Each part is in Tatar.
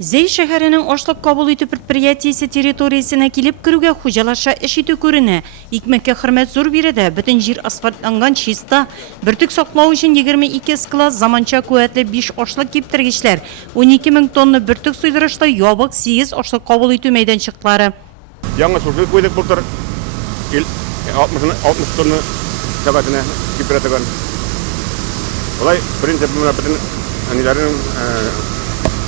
Зей шәһәренең ашлык кабул итү предприятиесе территориясенә килеп керүгә хуҗалаша эш итү күренә. Икмәккә хөрмәт зур биредә, бөтен җир асфальтланган чиста. Бөртек саклау өчен 22 склад, заманча куәтле 5 ашлык киптергечләр, 12 000 тонна бөртек суйдырышлы ябык 8 ашлык кабул итү мәйданчыклары. Яңа сушылык куйдык булдыр. 60 тонна сәгатенә киптерәтегән. Болай принципы менә бөтен аниләрнең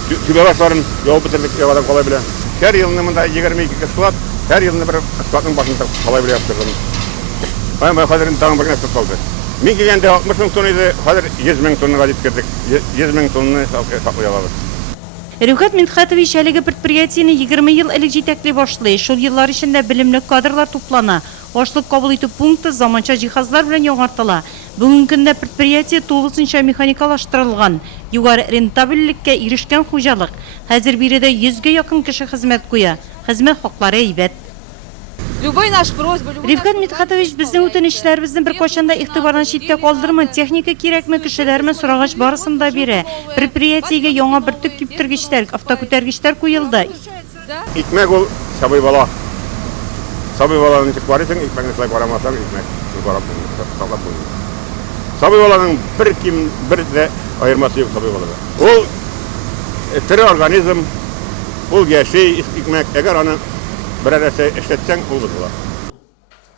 Тюбелашларын яу бітірлік яғадан қалай біле. Кәр еліне мұнда 22 склад, кәр еліне бір складның басында қалай біле яптырдым. Мен қазірін тағын бірген әстіп қалды. Мен келгенде 60 000 тонна еді, қазір 100 000 тоннаға жеткердік. 100 000 тоннаны сақлай алабыз. Рифкат Мидхатович әлеге предприятияны 20 ел элек җитәкли башлый. Шул еллар эчендә белемле кадрлар туплана. Ашлык кабул итү пункты заманча җиһазлар белән яңартыла. Бүгенге көндә предприятие тулысынча механикалаштырылган, югары рентабельлеккә ирешкән хуҗалык. Хәзер биредә 100-гә якын кеше хезмәт куя. Хезмәт хаклары әйбәт. Рифкат Мидхатович безнең үтенечләребезне беркайчан да игътибардан читтә калдырмый. Техника кирәкме, кешеләрме сорагач барысын да бирә. Предприятиегә яңа бөртек киптергечләр, автокүтәргечләр куелды. Икмәк ул сабый бала. Сабый баланы ничек барысың, икмәкне сылай барамасаң, икмәк барап саклап булмый. Сабый баланың бер дә аермасы юк сабый балага. Ул тере организм, ул яши икмәк, әгәр аны bir arası işletsen olur.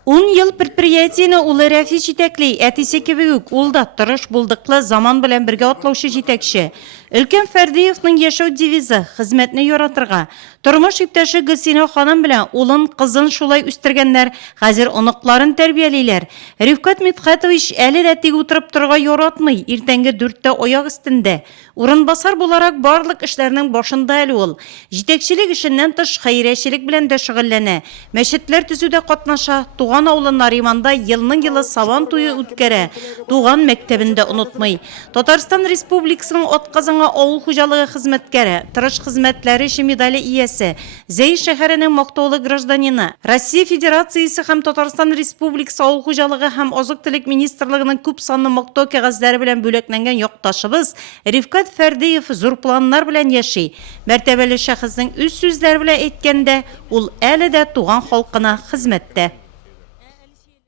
10 ел предприятияны улы Рәфи җитәкли, әтисе кебек үк ул да тырыш булдыклы, заман белән бергә атлаучы җитәкче. Өлкән Фәрдиевның яшәү девизы хезмәтне яратырга. Тормыш иптәше Гөлсинә ханым белән улын, кызын шулай үстергәннәр, хәзер оныкларын тәрбиялиләр. Рифкат Мидхатович әле дә тик утырып торырга яратмый, иртәнге 4тә аяк өстендә. Урынбасар буларак барлык эшләрнең башында әле ул. Җитәкчелек эшеннән тыш хәйриячелек белән дә шөгыльләнә. Мәчетләр төзүдә катнаша, туган авылы Нариманда елның-елы сабан туе үткәрә. Туган мәктәбендә онытмый. Татарстан Республикасының атказаңа авыл хуҗалыгы хезмәткәре, тырыш хезмәтләре өчен медале иясе, Зей шәһәренең мактаулы гражданины, Россия Федерациясе һәм Татарстан Республикасы авыл хуҗалыгы һәм азык-төлек министрлыгының күп санлы мактау кәгазьләре белән бүләкләнгән якташыбыз Рифкат Фәрдиев зур планнар белән яши. Мәртәбәле шәхеснең үз сүзләре белән әйткәндә, ул әле дә туган халкына хезмәттә.